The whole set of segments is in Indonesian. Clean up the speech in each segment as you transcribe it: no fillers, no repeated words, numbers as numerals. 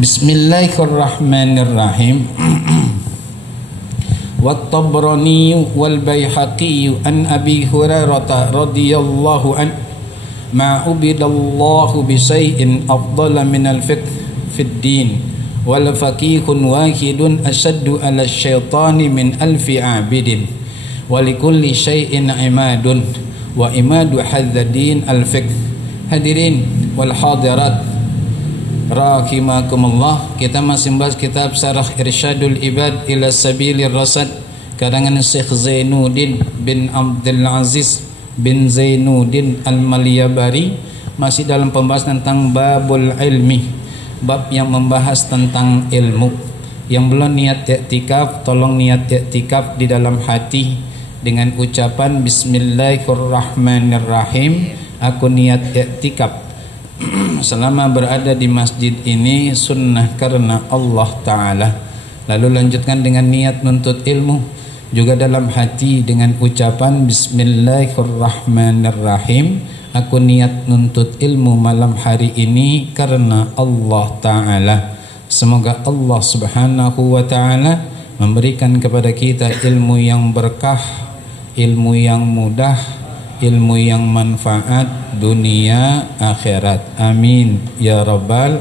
Bismillahirrahmanirrahim. Wat-Tabrani wal Baihaqi an Abi Hurairah radhiyallahu an ma ubidallahu bi syai'in afdala min al-fiqh fid din wal faqihun wahidun ashaddu 'ala asyaitani min alfi 'abidin wa likulli syai'in imadun wa imadu hadzadin al-fiqh. Hadirin wal hadirat rahimakumullah, kita masih membahas kitab Syarah Irsyadul Ibad ila Sabilir Rasyad karangan Syekh Zainuddin bin Abdul Aziz bin Zainuddin Al-Maliyabari, masih dalam pembahasan tentang babul ilmi, bab yang membahas tentang ilmu. Yang belum niat i'tikaf, tolong niat i'tikaf di dalam hati dengan ucapan Bismillahirrahmanirrahim, aku niat i'tikaf selama berada di masjid ini sunnah karena Allah Ta'ala. Lalu lanjutkan dengan niat nuntut ilmu juga dalam hati dengan ucapan Bismillahirrahmanirrahim, aku niat nuntut ilmu malam hari ini karena Allah Ta'ala. Semoga Allah Subhanahu wa Ta'ala memberikan kepada kita ilmu yang berkah, ilmu yang mudah, ilmu yang manfaat dunia akhirat. Amin ya rabbal.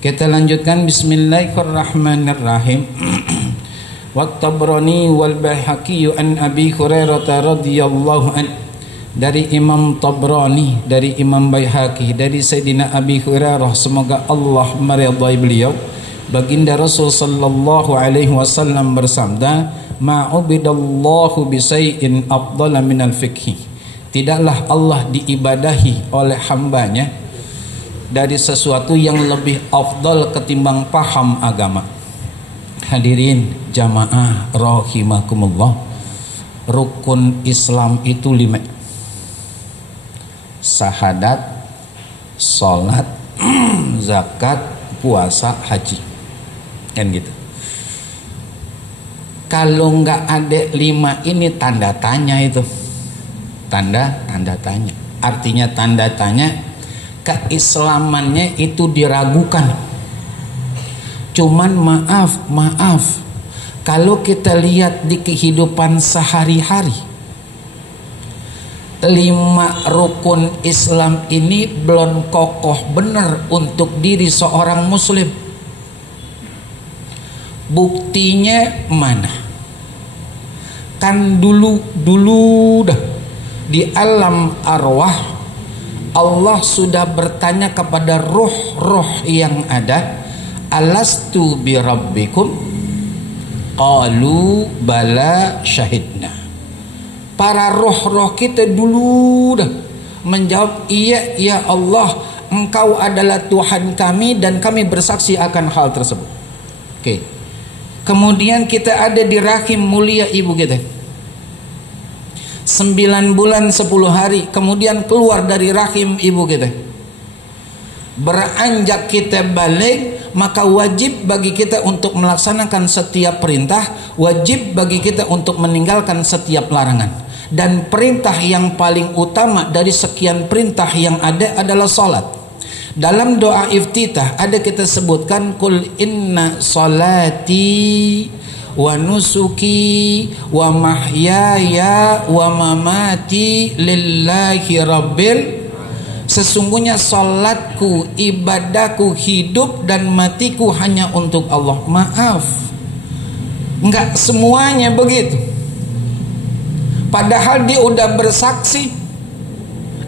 Kita lanjutkan Bismillahirrahmanirrahim. Wat-Tabrani wal Baihaqi an Abi Hurairah radhiyallahu an, dari Imam Tabrani, dari Imam Baihaqi, dari Sayyidina Abi Hurairah, semoga Allah meridai beliau, baginda Rasul sallallahu alaihi wasallam bersabda, ma'ubidallahu bisay'in afdala minal fiqhi, tidaklah Allah diibadahi oleh hambanya dari sesuatu yang lebih afdal ketimbang paham agama. Hadirin jamaah rahimakumullah, rukun Islam itu 5: syahadat, salat, zakat, puasa, haji, kan gitu. Kalau nggak ada 5 ini tanda tanya, itu tanda tanya. Artinya tanda tanya, keislamannya itu diragukan. Cuman maaf, kalau kita lihat di kehidupan sehari-hari, 5 rukun Islam ini belum kokoh benar untuk diri seorang muslim. Buktinya mana? Kan dulu dah di alam arwah Allah sudah bertanya kepada roh-roh yang ada, alastu bi rabbikum? Qalu bala syahidna. Para roh-roh kita dulu dah menjawab, iya ya Allah, engkau adalah Tuhan kami dan kami bersaksi akan hal tersebut. Oke. Kemudian kita ada di rahim mulia ibu kita 9 bulan 10 hari, kemudian keluar dari rahim ibu kita. Beranjak kita balik, maka wajib bagi kita untuk melaksanakan setiap perintah, wajib bagi kita untuk meninggalkan setiap larangan. Dan perintah yang paling utama dari sekian perintah yang ada adalah salat. Dalam doa iftitah ada kita sebutkan, kul inna salati wa nusuki wa mahyaya wa mamati lillahi rabbil. Sesungguhnya salatku, ibadahku, hidup dan matiku hanya untuk Allah. Maaf, enggak semuanya begitu. Padahal dia udah bersaksi.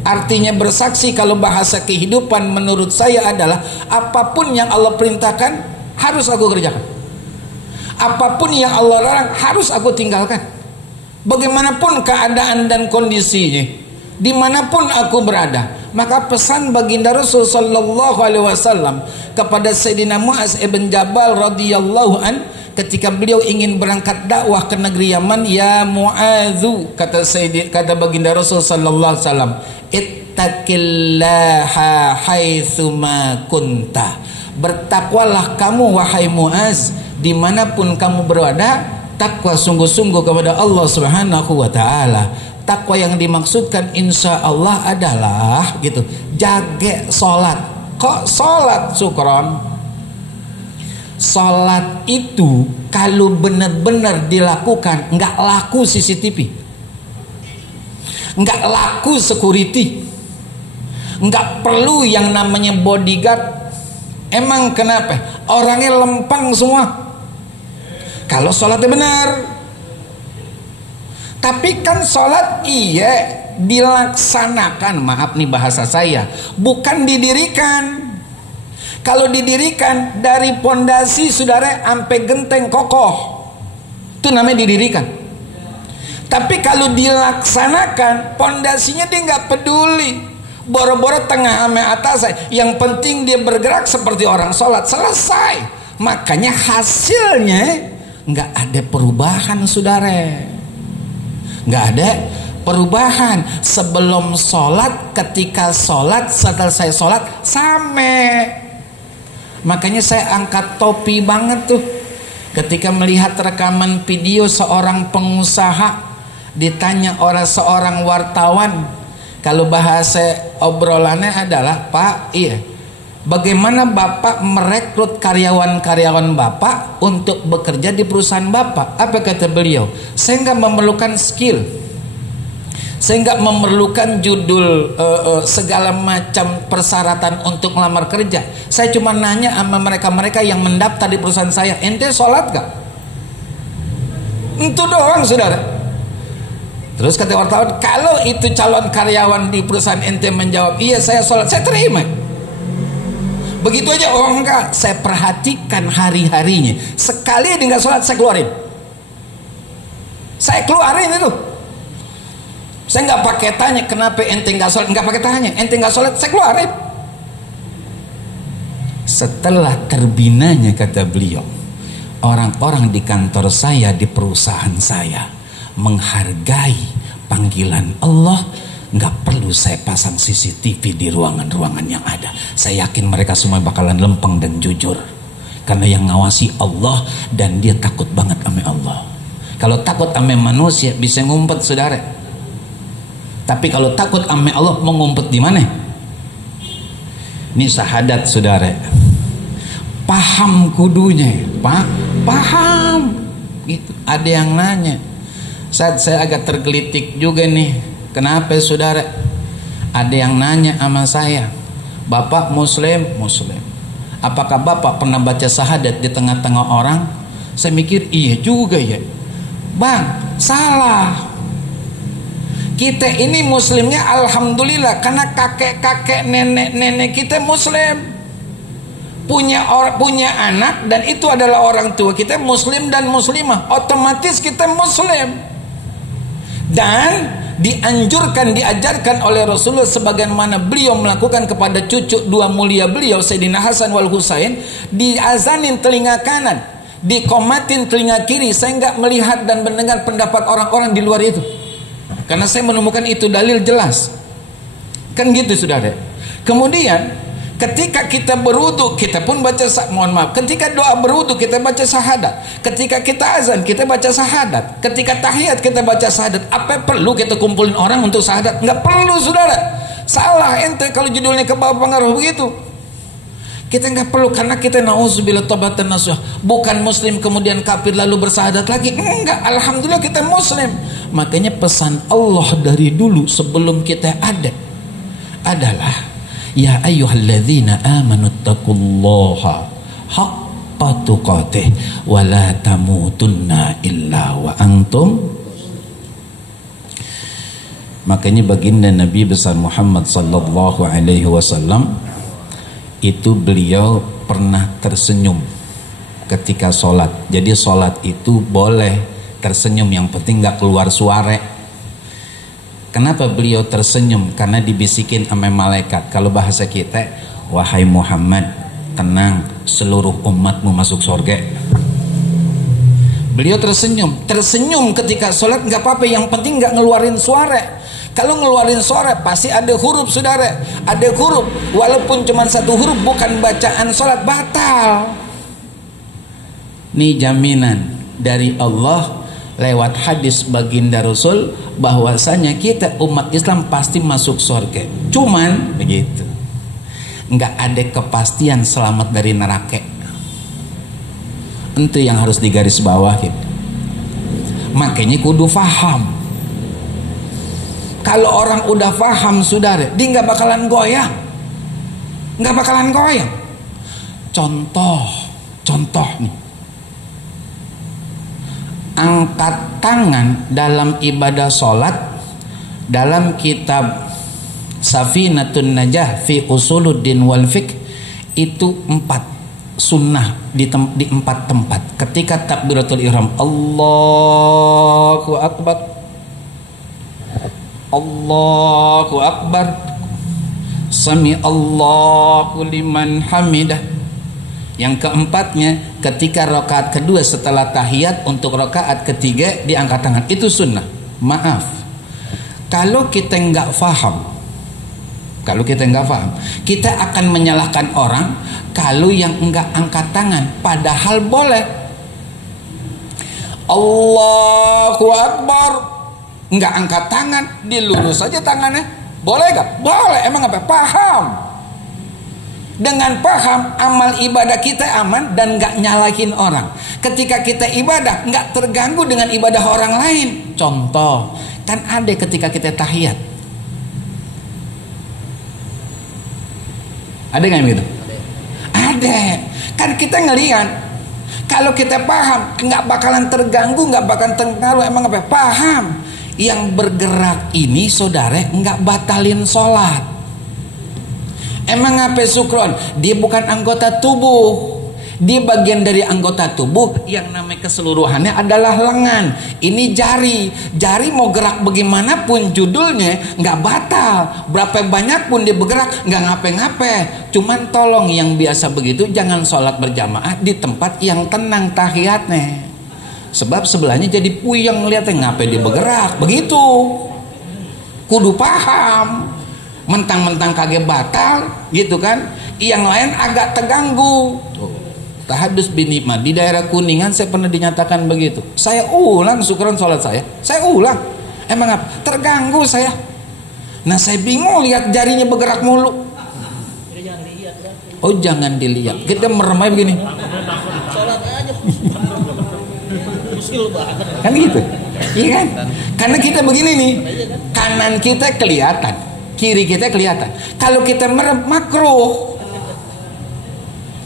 Artinya bersaksi, kalau bahasa kehidupan menurut saya adalah apapun yang Allah perintahkan harus aku kerjakan, apapun yang Allah larang harus aku tinggalkan. Bagaimanapun keadaan dan kondisinya, dimanapun aku berada. Maka pesan baginda Rasul sallallahu alaihi wasallam kepada Sayyidina Mu'az ibn Jabal radhiyallahu an, ketika beliau ingin berangkat dakwah ke negeri Yaman, ya Mu'adzu, kata baginda Rasul sallallahu alaihi wasallam, ittaqillaha haitsuma kunta, bertakwalah kamu wahai Mu'az dimanapun kamu berada. Takwa sungguh-sungguh kepada Allah Subhanahu wa ta'ala. Takwa yang dimaksudkan insya Allah adalah gitu, jaga sholat. Kok sholat sukron? Sholat itu kalau benar-benar dilakukan nggak laku CCTV, nggak laku security, nggak perlu yang namanya bodyguard. Emang kenapa? Orangnya lempang semua kalau sholatnya benar. Tapi kan sholat iya dilaksanakan, maaf nih bahasa saya, bukan didirikan. Kalau didirikan dari pondasi saudara sampai genteng kokoh, itu namanya didirikan. Tapi kalau dilaksanakan, pondasinya dia nggak peduli, boro-boro tengah ame atas, yang penting dia bergerak seperti orang sholat, selesai. Makanya hasilnya nggak ada perubahan saudara, nggak ada perubahan. Sebelum sholat, ketika sholat, selesai sholat sama. Makanya saya angkat topi banget tuh ketika melihat rekaman video seorang pengusaha ditanya oleh seorang wartawan. Kalau bahasa obrolannya adalah, Pak, iya, bagaimana Bapak merekrut karyawan-karyawan Bapak untuk bekerja di perusahaan Bapak? Apa kata beliau? Saya nggak memerlukan skill, saya nggak memerlukan judul segala macam persyaratan untuk melamar kerja. Saya cuma nanya sama mereka-mereka yang mendaftar di perusahaan saya, ente sholat gak? Itu doang saudara. Terus kata wartawan, kalau itu calon karyawan di perusahaan ente menjawab, iya saya sholat, saya terima. Begitu aja. Oh enggak, saya perhatikan hari-harinya. Sekali dia nggak sholat, saya keluarin. Saya keluarin itu. Saya nggak pakai tanya kenapa ente nggak sholat, nggak pakai tanya ente nggak sholat, saya keluarin. Setelah terbinanya, kata beliau, orang-orang di kantor saya, di perusahaan saya menghargai panggilan Allah. Nggak perlu saya pasang CCTV di ruangan-ruangan yang ada. Saya yakin mereka semua bakalan lempeng dan jujur, karena yang ngawasi Allah dan dia takut banget sama Allah. Kalau takut sama manusia bisa ngumpet saudara. Tapi kalau takut ame Allah, mau ngumpet di mana? Ini syahadat saudara. Paham kudunya, Pak? Paham. Gitu. Ada yang nanya. Saya agak tergelitik juga nih. Kenapa saudara? Ada yang nanya sama saya, Bapak Muslim? Muslim. Apakah Bapak pernah baca syahadat di tengah-tengah orang? Saya mikir iya juga ya. Bang, salah. Kita ini muslimnya alhamdulillah, karena kakek-kakek, nenek-nenek kita muslim, punya anak, dan itu adalah orang tua kita muslim dan muslimah, otomatis kita muslim. Dan dianjurkan, diajarkan oleh Rasulullah sebagaimana beliau melakukan kepada cucu dua mulia beliau, Sayyidina Hasan wal Husain, diazanin telinga kanan, dikomatin telinga kiri. Saya nggak melihat dan mendengar pendapat orang-orang di luar itu, karena saya menemukan itu dalil jelas. Kan gitu saudara. Kemudian ketika kita berwudu, kita pun baca, mohon maaf, ketika doa berwudu kita baca syahadat. Ketika kita azan kita baca syahadat. Ketika tahiyat kita baca syahadat. Apa perlu kita kumpulin orang untuk syahadat? Nggak perlu saudara. Salah ente kalau judulnya ke bawah pengaruh begitu. Kita nggak perlu, karena kita nauzubillah taubatan nasuh, bukan muslim kemudian kafir lalu bersahadat lagi. Enggak, alhamdulillah kita muslim. Makanya pesan Allah dari dulu sebelum kita ada adalah, ya ayyuhalladzina amanu taqullaha haqqa tuqatih wa la tamutunna illa wa antum. Makanya baginda Nabi besar Muhammad sallallahu alaihi wasallam itu beliau pernah tersenyum ketika sholat. Jadi sholat itu boleh tersenyum, yang penting gak keluar suara. Kenapa beliau tersenyum? Karena dibisikin sama malaikat. Kalau bahasa kita, wahai Muhammad, tenang, seluruh umatmu masuk surga. Beliau tersenyum. Tersenyum ketika sholat gak apa-apa, yang penting gak ngeluarin suara. Kalau ngeluarin suara pasti ada huruf saudara, ada huruf, walaupun cuma satu huruf bukan bacaan sholat, batal. Ini jaminan dari Allah lewat hadis baginda Rasul bahwasanya kita umat Islam pasti masuk surga. Cuman begitu, nggak ada kepastian selamat dari neraka. Itu yang harus digarisbawahi. Makanya kudu faham. Kalau orang udah faham, saudara, dia nggak bakalan goyang, nggak bakalan goyang. Contoh nih, angkat tangan dalam ibadah sholat, dalam kitab Safinatun Najah fi Usuluddin wal Fiqh itu 4 sunnah di 4 tempat. Ketika takbiratul ihram, Allahu Akbar, Allahu Akbar, Sami Allahu liman hamidah. Yang keempatnya ketika rakaat kedua setelah tahiyat, untuk rakaat ketiga diangkat tangan. Itu sunnah. Maaf, kalau kita nggak faham, kita akan menyalahkan orang kalau yang enggak angkat tangan, padahal boleh. Allahu Akbar, enggak angkat tangan, dilurus saja tangannya, boleh gak? Boleh. Emang apa? Paham. Dengan paham, amal ibadah kita aman dan enggak nyalahin orang. Ketika kita ibadah, enggak terganggu dengan ibadah orang lain. Contoh, kan ada ketika kita tahiyat, ada nggak yang begitu? Ada. Kan kita ngelihat, kalau kita paham, nggak bakalan terganggu, nggak bakalan terpengaruh. Emang apa? Paham. Yang bergerak ini, saudara, nggak batalin sholat. Emang apa sukron? Dia bukan anggota tubuh. Dia bagian dari anggota tubuh yang namanya keseluruhannya adalah lengan. Ini jari. Jari mau gerak bagaimanapun judulnya nggak batal. Berapa banyak pun dia bergerak nggak ngape-ngape. Cuman tolong yang biasa begitu jangan sholat berjamaah di tempat yang tenang tahiyatnya. Sebab sebelahnya jadi puyeng ngeliatnya, ngapain dia bergerak begitu. Kudu paham. Mentang-mentang kaget batal gitu kan. Yang lain agak terganggu. Tahadus binikmah di daerah Kuningan saya pernah dinyatakan begitu. Saya ulang syukuran sholat saya ulang. Emang apa? Terganggu saya. Nah saya bingung lihat jarinya bergerak mulu. Oh jangan dilihat. Kita merem aja begini. Kan gitu. Iya kan? Karena kita begini nih, kanan kita kelihatan, kiri kita kelihatan. Kalau kita merem makruh.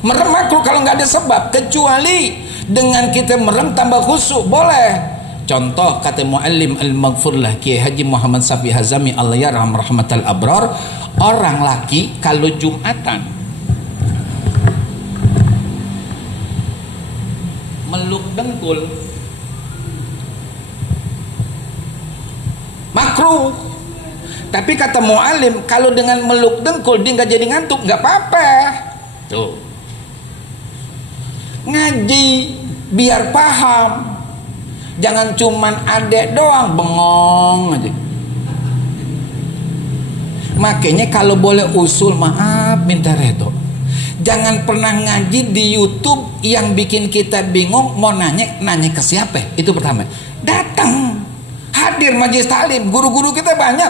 Merem makruh kalau nggak ada sebab, kecuali dengan kita merem tambah khusyuk boleh. Contoh kata Muallim Al-Maghfurlah Kiai Haji Muhammad Safi Hazami Allah yarham rahmatal abrar, orang laki kalau Jumatan meluk dengkul makruh. Tapi kata Muallim kalau dengan meluk dengkul dia nggak jadi ngantuk, nggak apa-apa. Tuh. Ngaji biar paham, jangan cuman adek doang bengong aja. Makanya kalau boleh usul, maaf minta redo, jangan pernah ngaji di YouTube yang bikin kita bingung mau nanya ke siapa. Itu pertama. Datang hadir majelis taklim, guru-guru kita banyak.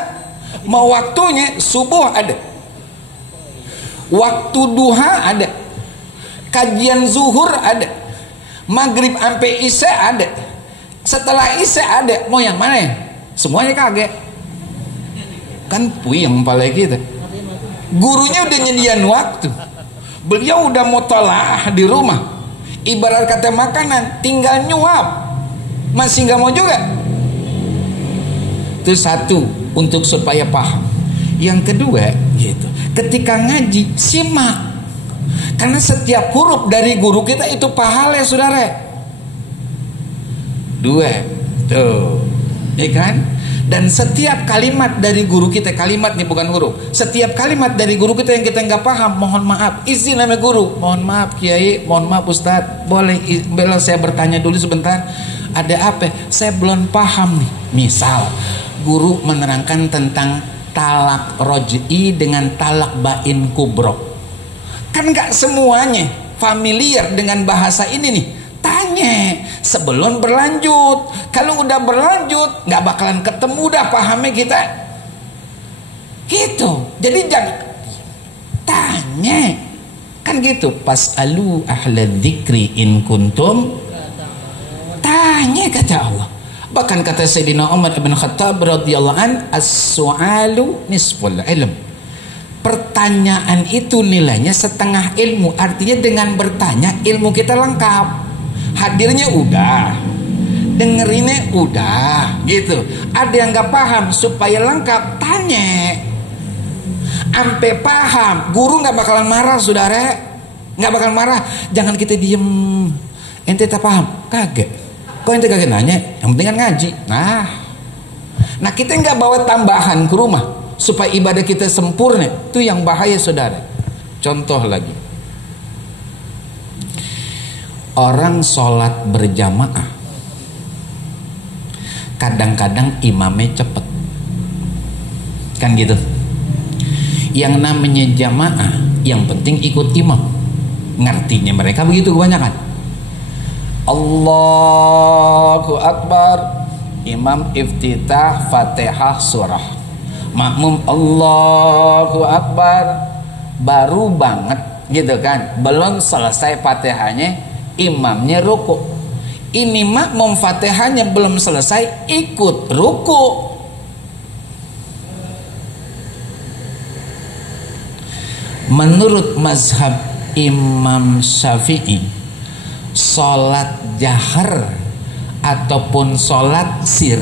Mau waktunya subuh ada, waktu duha ada, kajian zuhur ada, maghrib sampai isya ada, setelah isya ada. Mau yang mana? Semuanya kaget. Kan puyeng pala kita. Gurunya udah nyediain waktu, beliau udah mau tolaah di rumah, ibarat kata makanan tinggal nyuap, masih nggak mau juga. Itu satu, untuk supaya paham. Yang kedua gitu, ketika ngaji simak. Karena setiap huruf dari guru kita itu pahala, saudara. 2, tuh, ya kan? Dan setiap kalimat dari guru kita, kalimat nih bukan huruf. Setiap kalimat dari guru kita yang kita nggak paham, mohon maaf. Izin nama guru, mohon maaf Kiai, mohon maaf Ustadz, boleh saya bertanya dulu sebentar. Ada apa? Saya belum paham nih. Misal, guru menerangkan tentang talak roj'i dengan talak bain kubro. Kan gak semuanya familiar dengan bahasa ini nih. Tanya sebelum berlanjut. Kalau udah berlanjut gak bakalan ketemu dah pahamnya kita. Gitu. Jadi jangan tanya. Kan gitu, pas'alu ahla dzikri in kuntum, tanya kata Allah. Bahkan kata Sayyidina Umar bin Khattab radhiyallahu an, as-su'alu nisful ilm. Pertanyaan itu nilainya setengah ilmu. Artinya dengan bertanya ilmu kita lengkap. Hadirnya udah, dengerinnya udah, gitu. Ada yang nggak paham, supaya lengkap tanya. Ampe paham, guru nggak bakalan marah, saudara. Nggak bakalan marah. Jangan kita diem. Ente tak paham, kaget. Kok ente kaget nanya? Yang penting kan ngaji. Nah kita nggak bawa tambahan ke rumah supaya ibadah kita sempurna. Itu yang bahaya, saudara. Contoh lagi, orang sholat berjamaah, kadang-kadang imamnya cepet, kan gitu. Yang namanya jamaah, yang penting ikut imam. Ngertinya mereka begitu kebanyakan. Allahu Akbar, imam iftitah Fatihah surah, makmum Allahu Akbar, baru banget gitu kan, belum selesai Fatihahnya imamnya ruku. Ini makmum Fatihahnya belum selesai ikut ruku. Menurut mazhab Imam Syafi'i, sholat jahar ataupun sholat sir,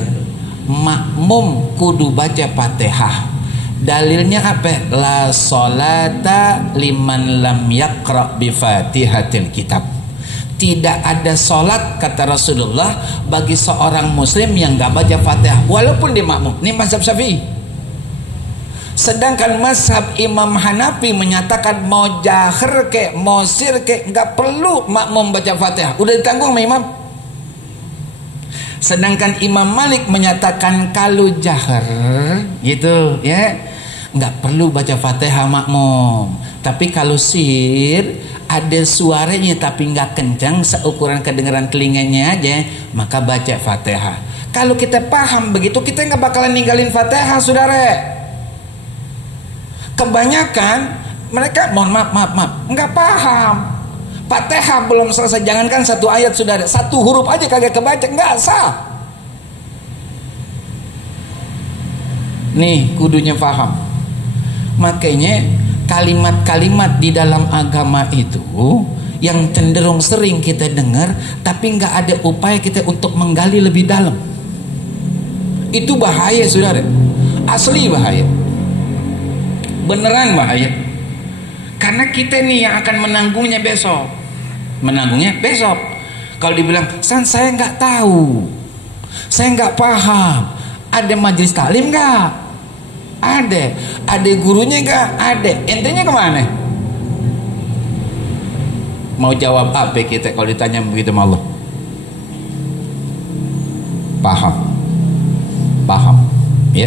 makmum kudu baca Fatihah. Dalilnya apa? La sholata liman lam yaqra bi Fatihatil kitab. Tidak ada sholat, kata Rasulullah, bagi seorang muslim yang gak baca Fatihah walaupun dia makmum. Ini mazhab Syafi'i. Sedangkan mazhab Imam Hanafi menyatakan mau jahar ke mau sir ke nggak perlu makmum baca Fatihah, udah ditanggung sama imam. Sedangkan Imam Malik menyatakan kalau jahar gitu ya nggak perlu baca Fatihah makmum, tapi kalau sir ada suaranya tapi nggak kencang, seukuran kedengaran telinganya aja, maka baca Fatihah. Kalau kita paham begitu, kita nggak bakalan ninggalin Fatihah, saudara. Kebanyakan mereka maaf nggak paham. Fatihah belum selesai, jangankan satu ayat, saudara, satu huruf aja kagak kebaca, nggak sah. Nih kudunya paham. Makanya kalimat-kalimat di dalam agama itu yang cenderung sering kita dengar, tapi nggak ada upaya kita untuk menggali lebih dalam. Itu bahaya, saudara. Asli bahaya. Beneran bahaya. Karena kita nih yang akan menanggungnya besok. Menanggungnya besok. Kalau dibilang, San saya nggak tahu, saya nggak paham, ada majelis taklim nggak? Ada gurunya nggak? Ada. Entenya kemana? Mau jawab apa kita kalau ditanya begitu sama Allah? Paham, ya.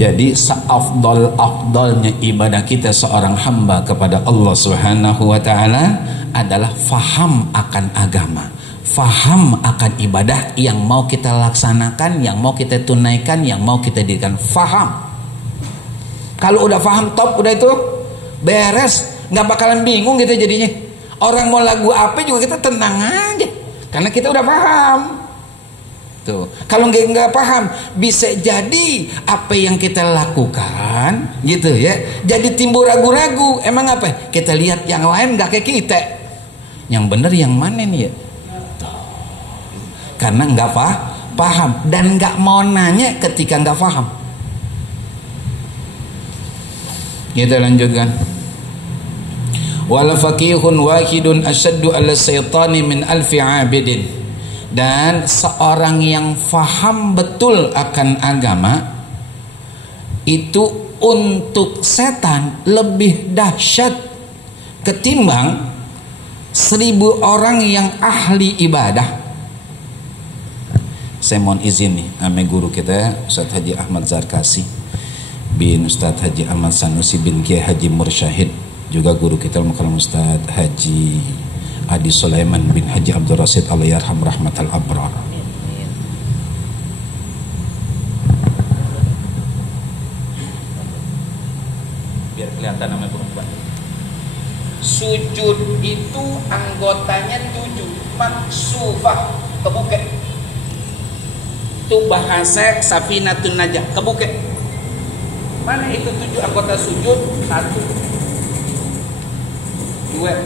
Jadi seafdal-afdalnya ibadah kita seorang hamba kepada Allah Subhanahu wa taala adalah faham akan agama, faham akan ibadah yang mau kita laksanakan, yang mau kita tunaikan, yang mau kita dirikan. Faham. Kalau udah faham, top, udah itu beres, nggak bakalan bingung gitu jadinya. Orang mau lagu apa juga kita tenang aja, karena kita udah paham. Tuh. Kalau nggak paham, bisa jadi apa yang kita lakukan gitu ya, jadi timbul ragu-ragu. Emang apa? Kita lihat yang lain nggak kayak kita, yang bener yang mana nih ya? Tuh. Karena nggak paham dan nggak mau nanya ketika nggak paham. Kita lanjutkan. Wal faqihun wahidun asyaddu ala syaitani min alfi abidin. Dan seorang yang faham betul akan agama itu untuk setan lebih dahsyat ketimbang 1000 orang yang ahli ibadah. Saya mohon izin nih sama guru kita Ustaz Haji Ahmad Zarkasi bin Ustaz Haji Ahmad Sanusi bin Kiai Haji Mursyahid, juga guru kita Al-Mukarram Ustaz Haji Adi Sulaiman bin Haji Abdul Rasid Allahyarham rahmatal abrar. Biar kelihatan nama perempuan. Sujud itu anggotanya 7. Maksufah, kebuke. Itu bahasa Safinatun Najah, kebuke. Mana itu 7 anggota sujud? 1, 2,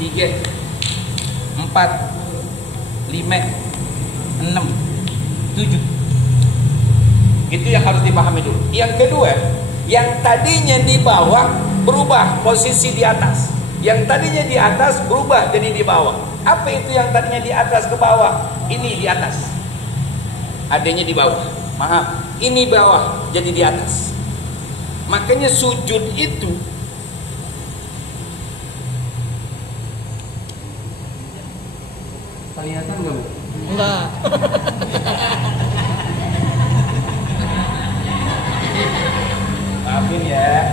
3, 4, 5, 6, 7. Itu yang harus dipahami dulu. Yang kedua, yang tadinya di bawah berubah posisi di atas. Yang tadinya di atas berubah jadi di bawah. Apa itu yang tadinya di atas ke bawah? Ini di atas. Adanya di bawah. Maaf, ini bawah jadi di atas. Makanya sujud itu kelihatan enggak, Bu? Enggak. Maafin ya.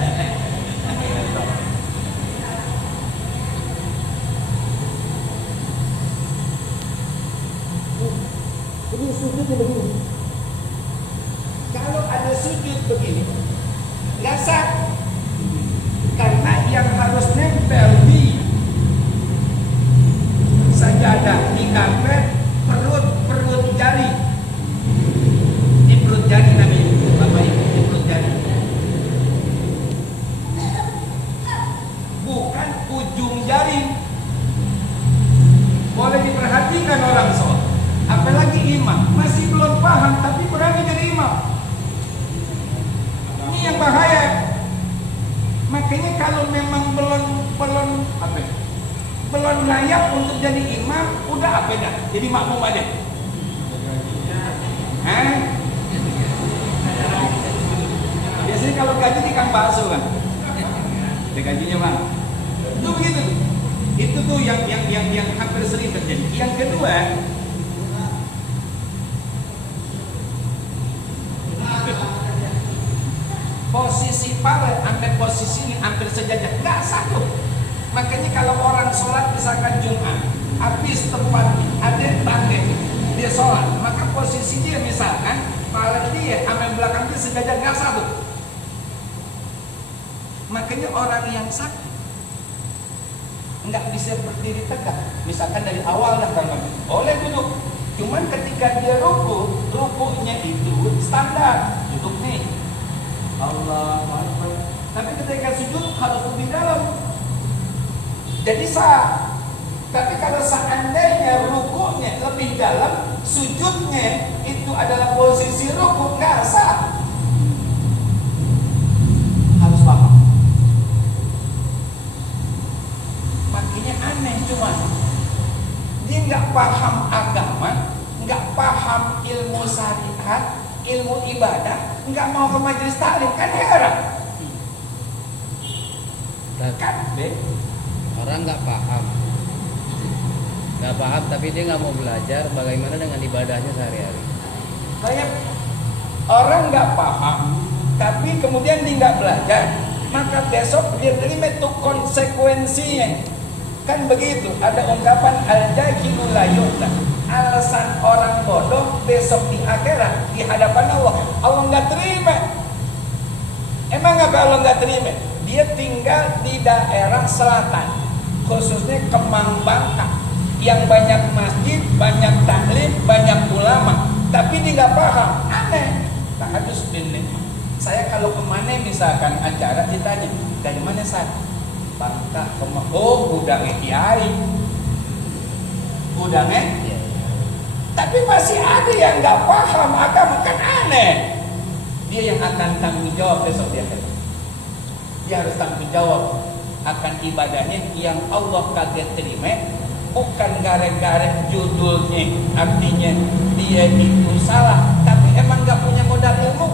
Ini sujudnya begini. Kalau ada sujud begini, nggak sah. Karena yang harus nempel di sajadah, di karpet, perut jari. Di perut jari namanya, Bapak Ibu, di perut jari. Bukan ujung jari. Boleh diperhatikan orang sholat. Apalagi imam masih belum paham tapi berani jadi imam. Ini yang bahaya. Makanya kalau memang belum layak untuk jadi imam, udah apa dah? Jadi makmum aja. Biasanya kalau gaji di kang bakso kan, ada gajinya bang. Itu begitu. Itu tuh yang hampir sering terjadi. Yang kedua, posisi pala sampai posisi ini hampir sejajar, nggak satu. Makanya kalau orang sholat misalkan Jumat, habis tempat ada tangga dia sholat, maka posisi dia misalkan pala dia sampai belakang dia sejajar, nggak satu. Makanya orang yang sakit nggak bisa berdiri tegak. Misalkan dari awal dah kan, boleh duduk. Cuman ketika dia rukunya itu standar, duduk nih. Allah Akbar. Tapi ketika sujud harus lebih dalam. Jadi sah. Tapi kalau seandainya rukunya lebih dalam, sujudnya itu adalah posisi ruku, nggak sah. Harus paham. Makanya aneh cuman dia nggak paham agama, nggak paham ilmu syariat, ilmu ibadah, nggak mau ke majelis taklim, kan heran. Kan orang nggak paham tapi dia nggak mau belajar bagaimana dengan ibadahnya sehari-hari. Kayak orang nggak paham tapi kemudian dia nggak belajar, maka besok dia terima itu konsekuensinya. Kan begitu, ada ungkapan al-jahilu la yu'ta. Alasan orang bodoh besok di akhirat di hadapan Allah nggak terima. Emang apa Allah nggak terima? Dia tinggal di daerah selatan, khususnya Kemang Bangka, yang banyak masjid, banyak taklim, banyak ulama, tapi dia nggak paham. Aneh. Nah, harus dinikmat. Saya kalau kemana misalkan acara ditanya dari mana saya? Bangka, Kemang. Oh, udangnya kiai, udangnya. Tapi masih ada yang nggak paham agama, kan aneh. Dia yang akan tanggung jawab besok di akhirat. Dia harus tanggung jawab akan ibadahnya yang Allah kaget terima, bukan gara-gara judulnya, artinya dia itu salah, tapi emang nggak punya modal ilmu.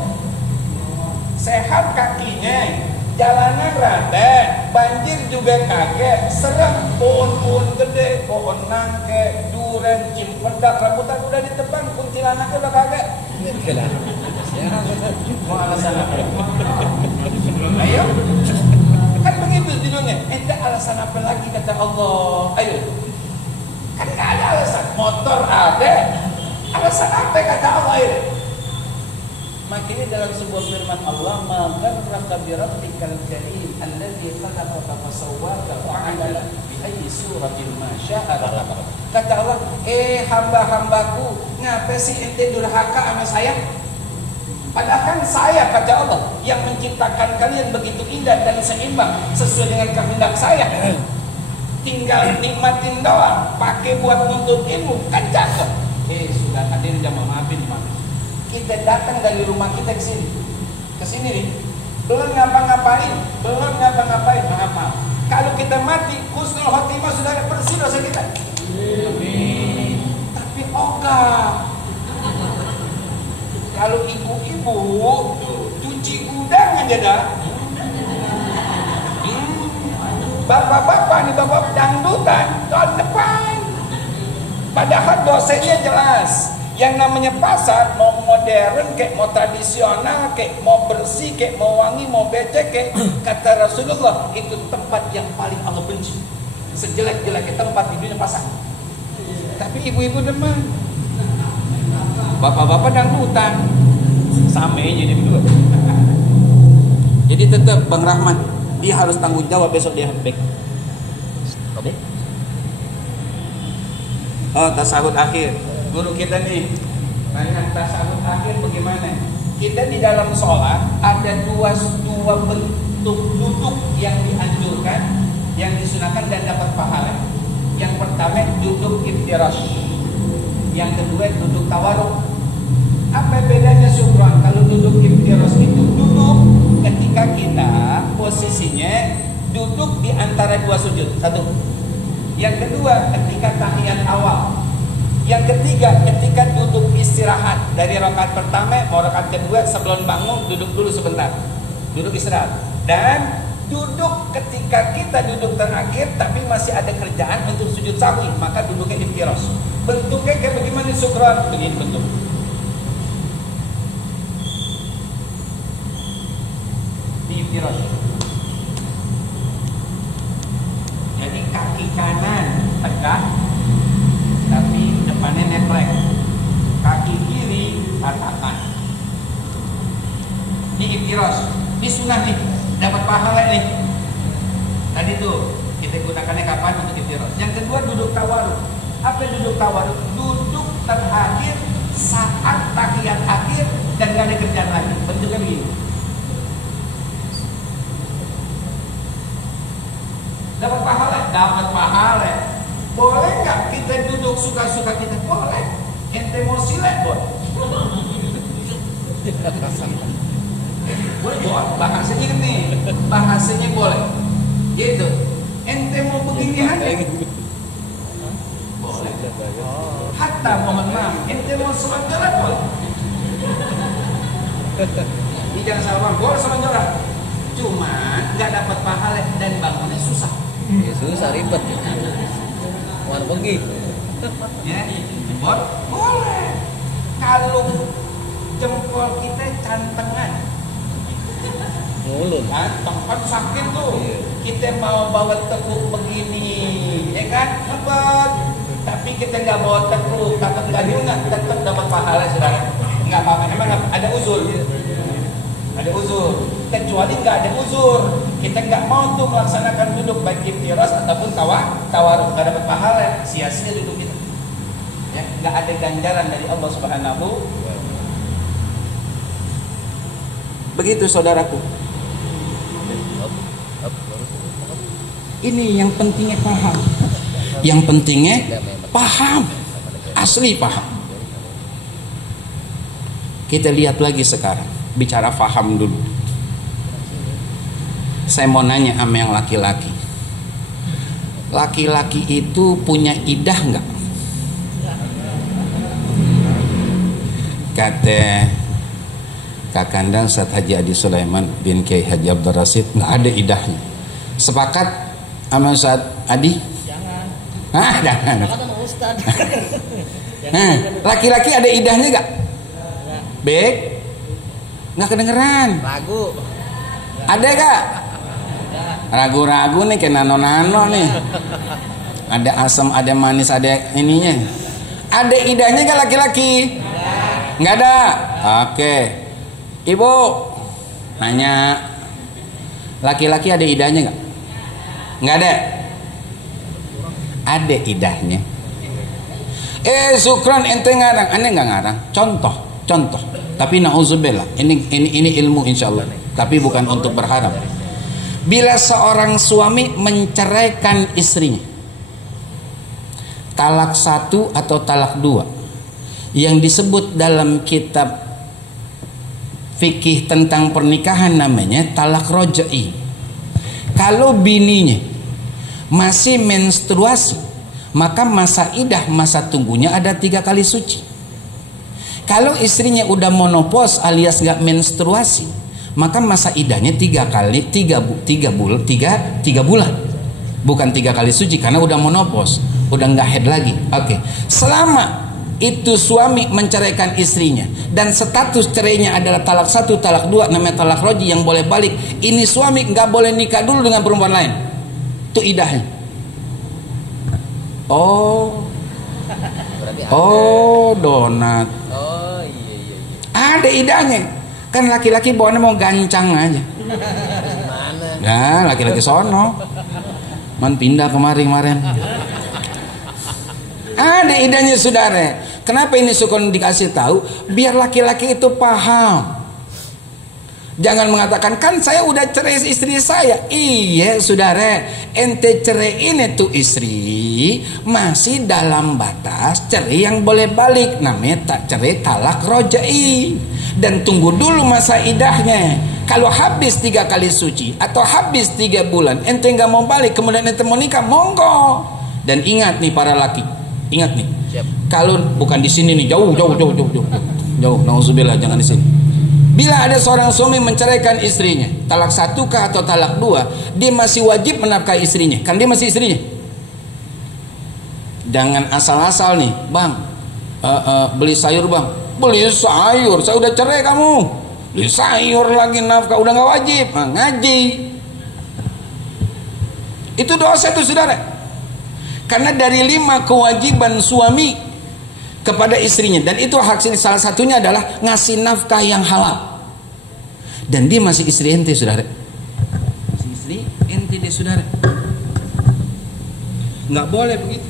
Sehat kakinya, jalanan rata, banjir juga kaget, serem, pohon-pohon gede, pohon nangke, duren, cimpedak, rambutan udah ditebang, kuntilanaknya udah kaget. Mau alasan apa? Ayo, kan begitu judulnya. Ada alasan apa lagi kata Allah? Ayo, kan nggak ada alasan. Motor ada, alasan apa kata Allah ini? Makanya dalam sebuah firman Allah, "Maghurraka bi rabbikal jalil allazi khalaqaka fasawwaka fa'adala bi ayyi suratin ma syaa rakabaka." Kata Allah, hamba-hambaku, ngapa sih ente durhaka sama saya? Padahal kan saya, kata Allah, yang menciptakan kalian begitu indah dan seimbang sesuai dengan kehendak saya. Tinggal nikmatin doang, pakai buat nuntut ilmu, kan cakep. Sudah ada yang udah maafin, Pak. Kita datang dari rumah kita ke sini nih, belum ngapa-ngapain, maaf. Kalau kita mati, husnul khotimah sudah bersih dosa kita. Tapi ogah. Kalau ibu-ibu cuci gudang aja dah. Bapak-bapak nih, bapak dangdutan tahun depan. Padahal dosanya jelas. Yang namanya pasar, mau modern kayak mau tradisional kayak mau bersih kayak mau wangi mau becek kayak, kata Rasulullah itu tempat yang paling Allah benci. Sejelek-jeleknya tempat di dunia pasar. Tapi ibu-ibu demen, bapak-bapak dangdutan, sama aja berdua. Jadi tetap Bang Rahman, dia harus tanggung jawab besok dia back. Oh, tasawuf akhir. Guru kita nih, tanya tasawuf akhir bagaimana? Kita di dalam sholat ada dua bentuk duduk yang dianjurkan, yang disunahkan dan dapat pahala. Yang pertama duduk iftirash, yang kedua duduk tawarruk. Apa bedanya syukran? Kalau duduk iftirash itu duduk ketika kita posisinya duduk di antara dua sujud. Satu. Yang kedua ketika tahiyat awal. Yang ketiga ketika duduk istirahat dari rakaat pertama mau rakaat kedua sebelum bangun duduk dulu sebentar, duduk istirahat. Dan duduk ketika kita duduk terakhir tapi masih ada kerjaan untuk sujud sahwi, maka duduknya iftirash. Bentuknya kayak bagaimana syukran? Begini bentuk. Di iftirash. Jadi kaki kanan tegak tapi depannya neplek, kaki kiri ratakan. Ini iftirash, ini sunnah nih, dapat pahala nih. Tadi tuh kita gunakannya kapan untuk iftirash. Yang kedua duduk tawarruk. Apa duduk tawarruk? Duduk terakhir saat tahiyat akhir dan gak ada kerjaan lagi. Bentuknya begini. Dapat pahala? Dapat pahala. Boleh nggak kita duduk suka-suka kita? Boleh. Ente mau silet boleh. Boleh buat bahasanya nih. Bahasanya boleh. Gitu. Ente mau begini aja. Boleh. Hatta mohon maaf. Ente mau selonjoran boleh. Ini jangan salah paham. Boleh selonjoran. Cuma nggak dapat pahala dan bangunnya susah. Ya, susah ribet. War pergi. Ya, boleh. Kalau jempol kita cantengan, Mulun. tempat sakit tuh. Kita mau bawa tepuk begini, ya kan? Hebat. Tapi kita nggak bawa tepuk, takut nggak diunggah, tetap dapat pahala saudara. Nggak apa-apa. Emang ada uzur? Ada uzur. Kecuali nggak ada uzur, kita nggak mau tuh melaksanakan duduk baik iftirash ataupun tawarruk, nggak dapat pahala, sia-sia duduk kita. Ya, nggak ada ganjaran dari Allah Subhanahu. Begitu saudaraku. Ini yang pentingnya paham. Yang pentingnya paham, asli paham. Kita lihat lagi sekarang, bicara paham dulu. Saya mau nanya sama yang laki-laki. Laki-laki itu punya idah enggak? Kata Kakanda Ustaz Haji Adi Sulaiman bin Kiai Haji Abdul Rasid, enggak ada idahnya. Sepakat sama Ustaz Adi? Jangan. Jangan. Ustaz. Laki-laki ada idahnya enggak? Bek? Enggak kedengeran. Ragu. Ada enggak? Ragu-ragu nih kayak nano-nano nih. Ada asam, ada manis, ada ininya. Ada idahnya gak laki-laki? Nggak ada. Oke. Ibu nanya, laki-laki ada idahnya nggak? Nggak ada. Ada idahnya. Syukran ente ngarang, aneh nggak ngarang. Contoh. Tapi nauzubillah, ini ilmu insyaallah. Tapi bukan untuk berharap. Bila seorang suami menceraikan istrinya, talak 1 atau talak 2, yang disebut dalam kitab fikih tentang pernikahan namanya talak roj'i. Kalau bininya masih menstruasi, maka masa idah, masa tunggunya ada 3 kali suci. Kalau istrinya udah monopause alias gak menstruasi, maka masa idahnya 3 bulan. Bukan 3 kali suci karena udah monopause, udah gak head lagi. Oke. Selama itu suami menceraikan istrinya dan status cerainya adalah talak 1, talak 2, namanya talak roj'i yang boleh balik. Ini suami gak boleh nikah dulu dengan perempuan lain. Itu idahnya. Oh, donat. Oh iya. Ada idahnya. Kan laki-laki bawaannya mau gancang aja. Mana? Nah, laki-laki sono. Man pindah kemarin. Ada idahnya saudara. Kenapa ini sukun dikasih tahu? Biar laki-laki itu paham. Jangan mengatakan, kan saya udah cerai istri saya. Iya saudara, ente cerai ini tuh istri masih dalam batas cerai yang boleh balik. Namanya tak cerai talak roj'i. Dan tunggu dulu masa idahnya. Kalau habis 3 kali suci atau habis 3 bulan ente gak mau balik, kemudian ente mau nikah, monggo. Dan ingat nih para laki, ingat nih. Siap. Kalau bukan di sini nih, jauh. Nauzubillah, jangan di sini. Bila ada seorang suami menceraikan istrinya, talak 1 kah atau talak 2, dia masih wajib menafkahi istrinya, kan dia masih istrinya. Jangan asal-asal nih, bang, beli sayur bang, beli sayur, saya udah cerai kamu, beli sayur lagi nafkah, udah nggak wajib, ngaji. Itu dosa itu saudara. Karena dari 5 kewajiban suami kepada istrinya, dan itu hak sini salah satunya adalah ngasih nafkah yang halal. Dan dia masih istri ente saudara, masih istri ente dia saudara, nggak boleh begitu.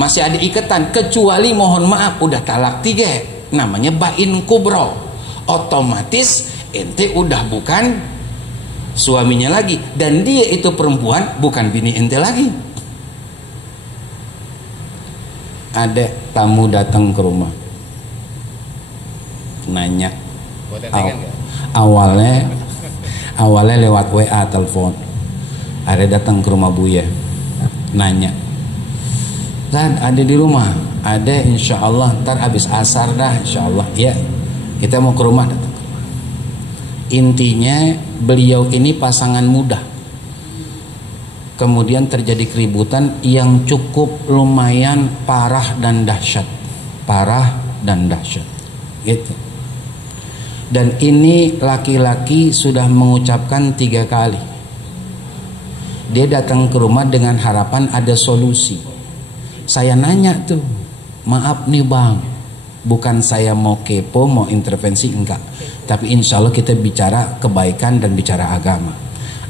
Masih ada ikatan, kecuali mohon maaf udah talak 3, namanya bain kubro, otomatis ente udah bukan suaminya lagi, dan dia itu perempuan bukan bini ente lagi. Ada tamu datang ke rumah, nanya, awalnya lewat WA telepon, ada datang ke rumah Buya, nanya, Zan ada di rumah? Ada, insya Allah ntar habis asar dah, insya Allah ya, kita mau ke rumah. Datang ke rumah. Intinya beliau ini pasangan muda, kemudian terjadi keributan yang cukup lumayan parah dan dahsyat gitu. Dan ini laki-laki sudah mengucapkan 3 kali. Dia datang ke rumah dengan harapan ada solusi. Saya nanya tuh, maaf nih bang, bukan saya mau kepo, mau intervensi, enggak, tapi insya Allah kita bicara kebaikan dan bicara agama.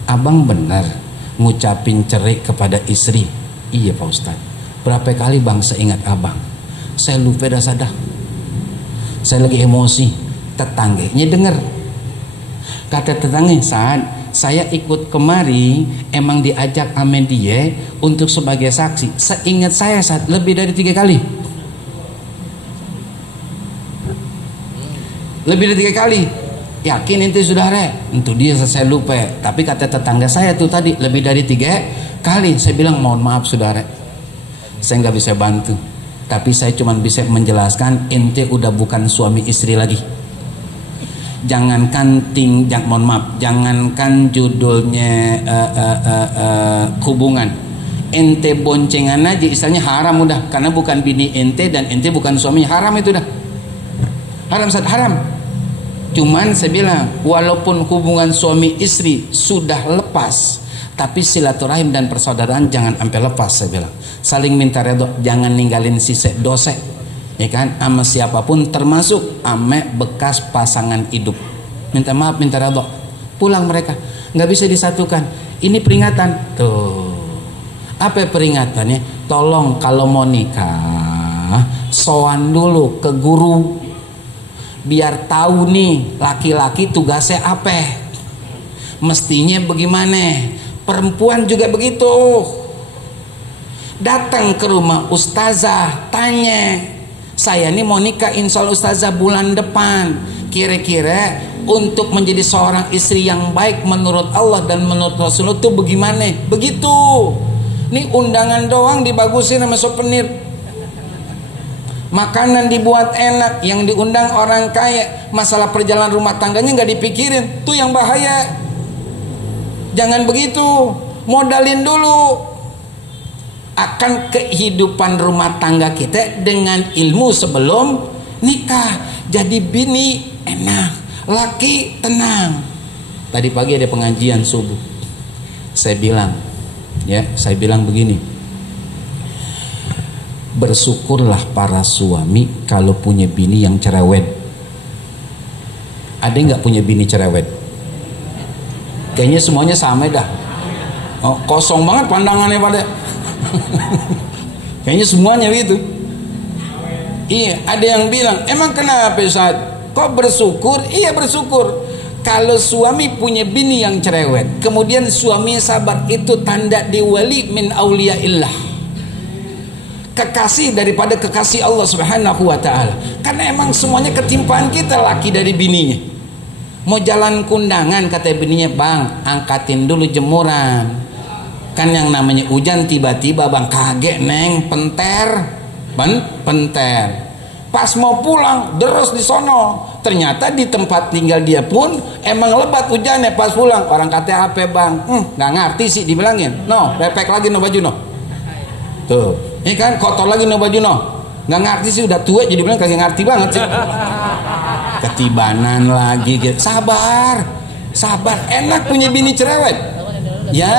Abang benar ngucapin cerai kepada istri? Iya Pak Ustadz. Berapa kali bang saya ingat abang? Saya lupa dah sadah. Saya lagi emosi. Tetangganya dengar. Kata tetangga, saat saya ikut kemari emang diajak sama dia untuk sebagai saksi. Seingat saya saat lebih dari 3 kali. Lebih dari 3 kali. Yakin ente saudara? Untuk dia saya lupa. Tapi kata tetangga saya tuh tadi lebih dari 3 kali. Saya bilang mohon maaf saudara, saya nggak bisa bantu. Tapi saya cuma bisa menjelaskan ente udah bukan suami istri lagi. Jangankan mohon maaf, jangankan judulnya hubungan, ente boncengan aja istilahnya haram udah, karena bukan bini ente dan ente bukan suaminya, haram itu dah. Haram. Cuman saya bilang, walaupun hubungan suami istri sudah lepas, tapi silaturahim dan persaudaraan jangan sampai lepas. Saya bilang, saling minta redho, jangan ninggalin sisa dosa. ya kan, sama siapapun termasuk ame bekas pasangan hidup. Minta maaf, minta redha, pulang mereka, nggak bisa disatukan. Ini peringatan tuh. Apa peringatannya? Tolong kalau mau nikah sowan dulu ke guru, biar tahu nih laki-laki tugasnya apa, mestinya bagaimana. Perempuan juga begitu, datang ke rumah ustazah, tanya, saya ini mau nikah insya Allah ustazah bulan depan, kira-kira untuk menjadi seorang istri yang baik menurut Allah dan menurut Rasulullah itu bagaimana? Begitu. Ini undangan doang dibagusin sama souvenir, makanan dibuat enak, yang diundang orang kaya, masalah perjalanan rumah tangganya nggak dipikirin, tuh yang bahaya. Jangan begitu, modalin dulu akan kehidupan rumah tangga kita dengan ilmu sebelum nikah. Jadi bini enak, laki tenang. Tadi pagi ada pengajian subuh, saya bilang begini, bersyukurlah para suami kalau punya bini yang cerewet. Ada nggak punya bini cerewet? Kayaknya semuanya sama dah. Oh, kosong banget pandangannya pada. Kayaknya semuanya gitu. Iya, ada yang bilang, emang kenapa Ustaz? Kok bersyukur? Iya bersyukur. Kalau suami punya bini yang cerewet, kemudian suami sabar, itu tanda diwali min auliyaillah, kekasih daripada kekasih Allah Subhanahu wa ta'ala. Karena emang semuanya ketimpaan kita laki dari bininya. Mau jalan kundangan, kata bininya, bang angkatin dulu jemuran, kan yang namanya hujan tiba-tiba bang, kaget neng, penter. Pas mau pulang deres di sono, ternyata di tempat tinggal dia pun emang lebat hujannya. Pas pulang orang kata apa bang, nggak ngerti sih dibilangin, no repek lagi no baju no, tuh ini kan kotor lagi no baju no, nggak ngerti sih, udah tua jadi bilang kagak ngerti banget sih. Ketibanan lagi gitu. Sabar, enak punya bini cerewet. Ya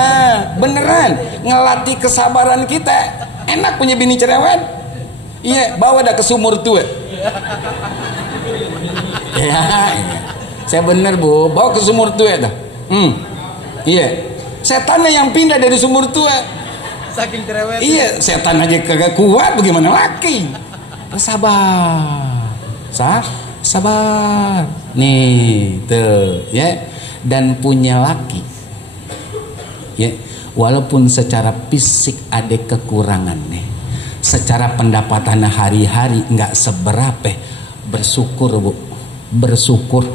beneran, ngelatih kesabaran kita. Enak punya bini cerewet. Iya, bawa dah ke sumur tua. Ya, saya bener bu, bawa ke sumur tua dah. Iya, setannya yang pindah dari sumur tua. Saking cerewet. Iya, setan aja kagak kuat, bagaimana laki? Sabar nih tuh ya. Dan punya laki ya, walaupun secara fisik ada kekurangan nih, secara pendapatan hari-hari nggak seberapa, bersyukur bu, bersyukur.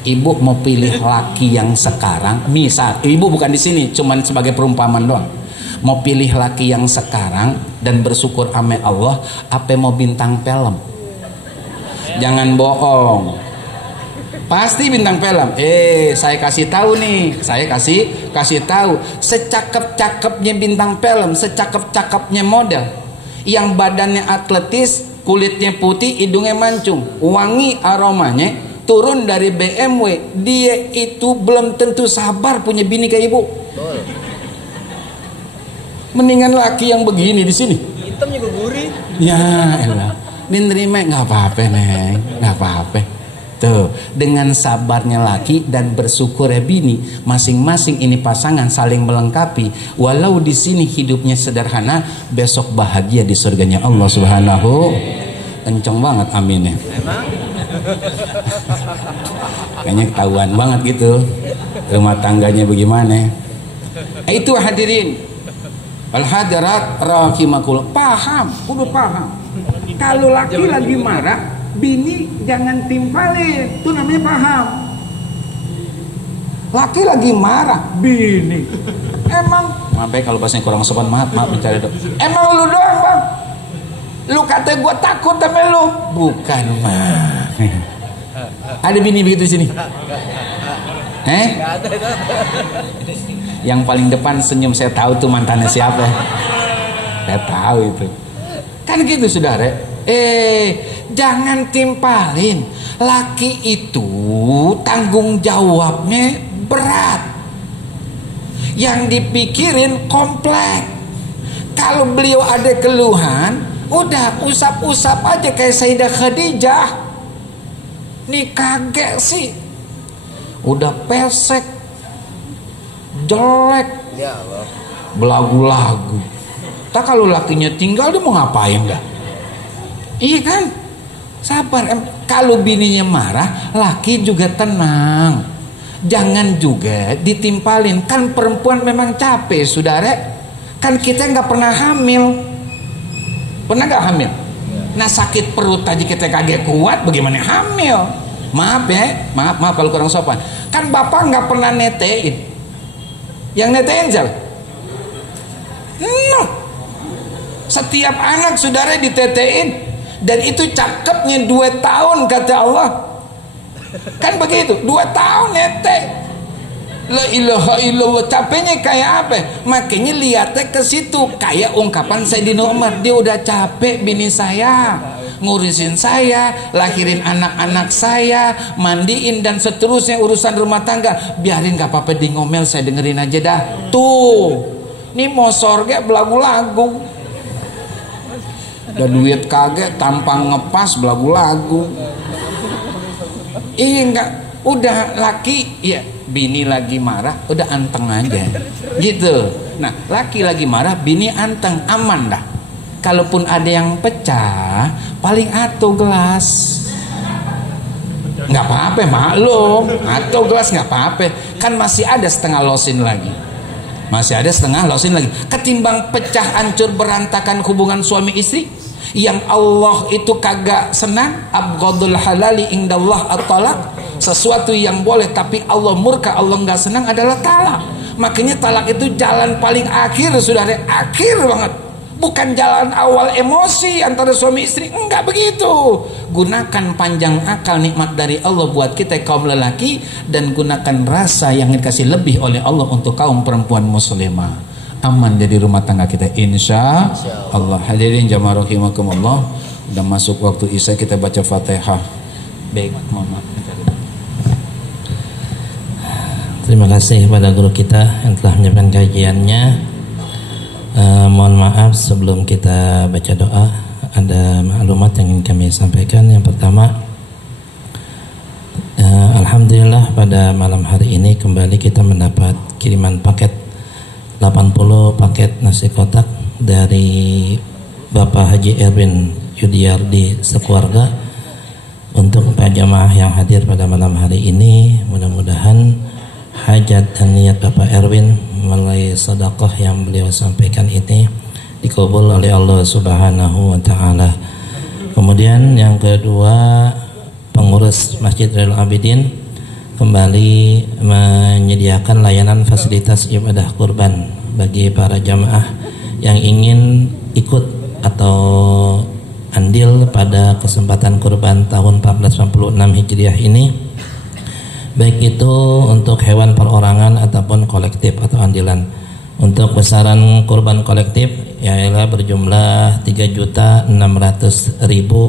Ibu mau pilih laki yang sekarang, misal ibu bukan di sini, cuman sebagai perumpamaan doang, mau pilih laki yang sekarang dan bersyukur ame Allah, apa mau bintang film? Jangan bohong, pasti bintang film. Saya kasih tahu nih, saya kasih tahu, secakep-cakepnya bintang film, secakep-cakepnya model, yang badannya atletis, kulitnya putih, hidungnya mancung, wangi aromanya, turun dari BMW, dia itu belum tentu sabar punya bini kayak ibu. Mendingan laki yang begini di sini. Hitam juga gurih. Ya elah, nerima nggak apa-apa neng, nggak apa-apa. Tuh, dengan sabarnya laki dan bersyukur bini, masing-masing ini pasangan saling melengkapi. Walau di sini hidupnya sederhana, besok bahagia di surganya Allah Subhanahu. Kenceng banget aminnya. Emang? Kayaknya ketahuan banget gitu rumah tangganya bagaimana. Itu hadirin. Al-hadirat rahimakumullah, paham, kudu paham. Kalau laki lagi marah, bini jangan timpalin, itu namanya paham. Laki lagi marah, bini emang, maaf ya kalau bahasanya kurang sopan, maaf mencari dok. Emang lu doang bang, lu kata gua takut sama lu, bukan mah. Ada bini begitu di sini? Yang paling depan senyum, saya tahu tuh mantannya siapa. Saya tahu itu. Kan gitu saudara. Jangan timpalin. Laki itu tanggung jawabnya berat. Yang dipikirin kompleks. Kalau beliau ada keluhan, Udah usap-usap aja kayak Sayyidah Khadijah. Nih kaget sih. Udah pesek, jelek, Ya Allah. belagu-lagu. Tak kalau lakinya tinggal dia mau ngapain dah? Iya kan? Sabar. Kalau bininya marah, laki juga tenang. Jangan juga ditimpalin. Kan perempuan memang capek, saudara. Kan kita nggak pernah hamil. Pernah nggak hamil? Nah sakit perut aja kita kagak kuat, bagaimana hamil? Maaf ya, maaf kalau kurang sopan. Kan bapak nggak pernah netein. Yang netein siapa? No. Setiap anak saudara ditetein. Dan itu cakepnya 2 tahun kata Allah. Kan begitu, 2 tahun nete. La ilaha illallah. Capeknya kayak apa? Makanya lihatnya ke situ. Kayak ungkapan Sayyidina Umar. Dia udah capek bini saya, ngurusin saya, lahirin anak-anak saya, mandiin dan seterusnya urusan rumah tangga. Biarin gak apa-apa di ngomel, saya dengerin aja dah. Tuh, ini mau sorge belagu-lagu. Dan duit kaget, tampang ngepas, belagu-lagu. Enggak, udah laki, ya bini lagi marah, udah anteng aja, gitu. Nah, laki lagi marah, bini anteng, aman dah. Kalaupun ada yang pecah, paling atuh gelas. Nggak apa-apa, maklum. Atuh gelas nggak apa-apa. Kan masih ada setengah losin lagi. Masih ada setengah losin lagi. Ketimbang pecah, hancur, berantakan hubungan suami istri, yang Allah itu kagak senang. Abghadul halali indallah at-talaq. Sesuatu yang boleh tapi Allah murka, Allah nggak senang adalah talak. Makanya talak itu jalan paling akhir, sudah ada akhir banget. Bukan jalan awal emosi antara suami istri. Enggak begitu. Gunakan panjang akal nikmat dari Allah buat kita kaum lelaki, dan gunakan rasa yang dikasih lebih oleh Allah untuk kaum perempuan muslimah. Aman jadi rumah tangga kita, insya Allah. Hadirin jamaah rahimakumullah. Udah masuk waktu isya, kita baca Fatihah. Baik, mohon maaf. Terima kasih kepada guru kita yang telah menyampaikan kajiannya. Mohon maaf sebelum kita baca doa, ada maklumat yang ingin kami sampaikan. Yang pertama, alhamdulillah pada malam hari ini kembali kita mendapat kiriman paket 80 paket nasi kotak dari Bapak Haji Erwin Yudiardi sekeluarga untuk Pak jamaah yang hadir pada malam hari ini. Mudah-mudahan hajat dan niat Bapak Erwin melalui sedekah yang beliau sampaikan ini dikabul oleh Allah Subhanahu wa taala. Kemudian yang kedua, pengurus Masjid Rel Abidin kembali menyediakan layanan fasilitas ibadah kurban bagi para jamaah yang ingin ikut atau andil pada kesempatan kurban tahun 1456 Hijriah ini, baik itu untuk hewan perorangan ataupun kolektif atau andilan. Untuk besaran kurban kolektif ialah berjumlah 3.600.000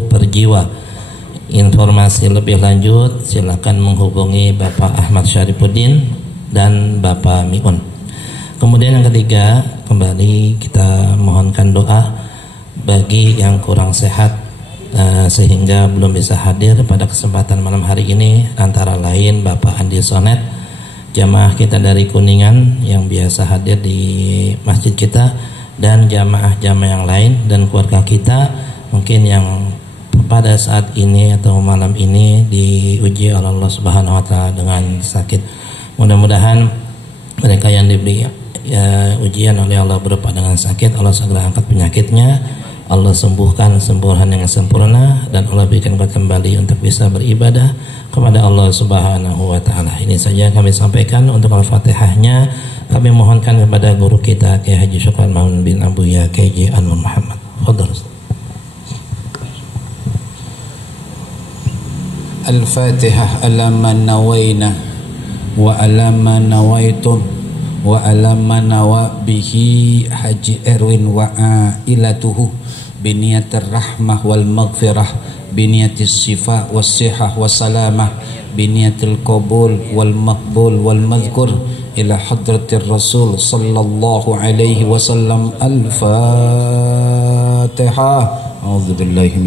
per jiwa. Informasi lebih lanjut silakan menghubungi Bapak Ahmad Syarifuddin dan Bapak Miun. Kemudian yang ketiga, kembali kita mohonkan doa bagi yang kurang sehat sehingga belum bisa hadir pada kesempatan malam hari ini, antara lain Bapak Andi Sonet, jamaah kita dari Kuningan yang biasa hadir di masjid kita, dan jamaah-jamaah yang lain dan keluarga kita mungkin yang pada saat ini atau malam ini diuji oleh Allah Subhanahu wa taala dengan sakit. Mudah-mudahan mereka yang diberi ujian oleh Allah berupa dengan sakit, Allah segera angkat penyakitnya, Allah sembuhkan sembuhan yang sempurna, dan Allah berikan kembali untuk bisa beribadah kepada Allah Subhanahu wa taala. Ini saja kami sampaikan. Untuk Al-Fatihahnya kami mohonkan kepada guru kita Kiai Haji Syukran Maun bin Abuya KJ Anwar Muhammad. Fadhil. Al-Fatihah. Ala man nawaina wa ala man nawaitum wa ala man nawa bihi Haji Erwin wa ailatuhu biniyatir rahmah wal maghfirah, biniyatis sifah was sihah was salamah, biniyatil qabul wal maqbul wal madhkur ila hadratir rasul sallallahu alaihi wasallam. Al-Fatihah. A'udzubillahi